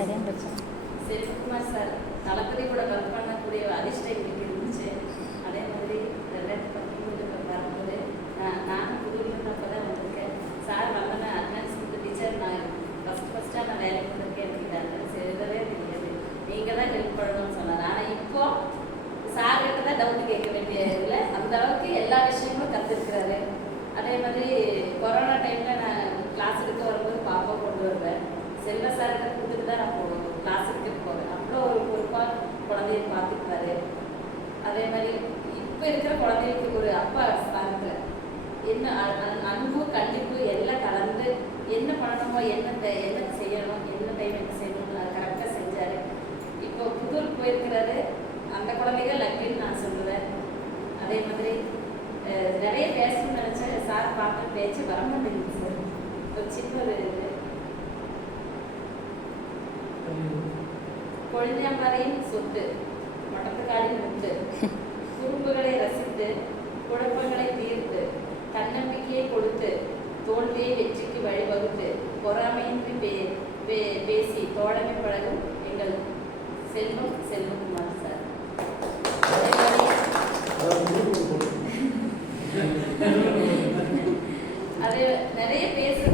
சரியான பிரச்சனை. செல்வகுமார் சார் தளபதி கூட ஒர்க் பண்ணக்கூடிய அதிர்ஷ்டம் இன்னைக்கு இருந்துச்சு. அதே மாதிரி 2013 வரும்போது நானும் புதுவிலிருந்து அப்போ தான் வந்திருக்கேன். சார் வந்தோன்னே அட்வான்ஸ் கொடுத்து டீச்சர் நான் ஃபஸ்ட்டாக நான் வேலைக்கு வந்திருக்கேன், எனக்கு இந்த அட்வான்ஸ் எழுதவே தெரியாது, நீங்கள் தான் ஹெல்ப் பண்ணணும்னு சொன்னார். ஆனால் இப்போ சார்கிட்ட தான் டவுட் கேட்க வேண்டிய இல்லை, அந்த அளவுக்கு எல்லா விஷயங்களும் கற்றுருக்குறாரு. அதே மாதிரி கொரோனா டைமில் நான் கிளாஸ் எடுக்க வரும்போது பாப்பா கொண்டு வருவேன். செல்வ சார்கிட்ட கொடுத்துட்டு தான் நான் கிளாஸ் எடுத்துட்டு போவேன். அவ்வளோ ஒரு பொறுப்பாக குழந்தைய பார்த்துக்குவாரு. அதே மாதிரி இப்போ இருக்கிற குழந்தைகளுக்கு ஒரு அப்பா ஸ்தானத்தில் என்ன அன்பு கண்டிப்பு எல்லாம் கலந்து என்ன பண்ணணுமோ என்ன செய்யணும், என்ன டைம் என்ன செய்யணும்னு கரெக்டாக செஞ்சார். இப்போ புதூர் போயிருக்கிறாரு, அந்த குழந்தைகள் லக்கின்னு நான் சொல்லுவேன். அதே மாதிரி நிறைய பேசணும்னு நினச்சேன், சார் பார்த்து பேச்சு வர மாட்டேங்குது சார். ஒரு சின்ன ஒரு இது கொழுஞ்சாம்பாறையின் சொத்து மட்டத்துக்காலின் முத்து குறும்புகளை ரசித்து குழப்பங்களை தீர்த்து தன்னம்பிக்கையை கொடுத்து தோல்வியை வெற்றிக்கு வழிவகுத்து பொறாமையின்றி பேசி தோழமை பழகும் எங்கள் செல்வகுமார் சார். அதே நிறைய பேசுற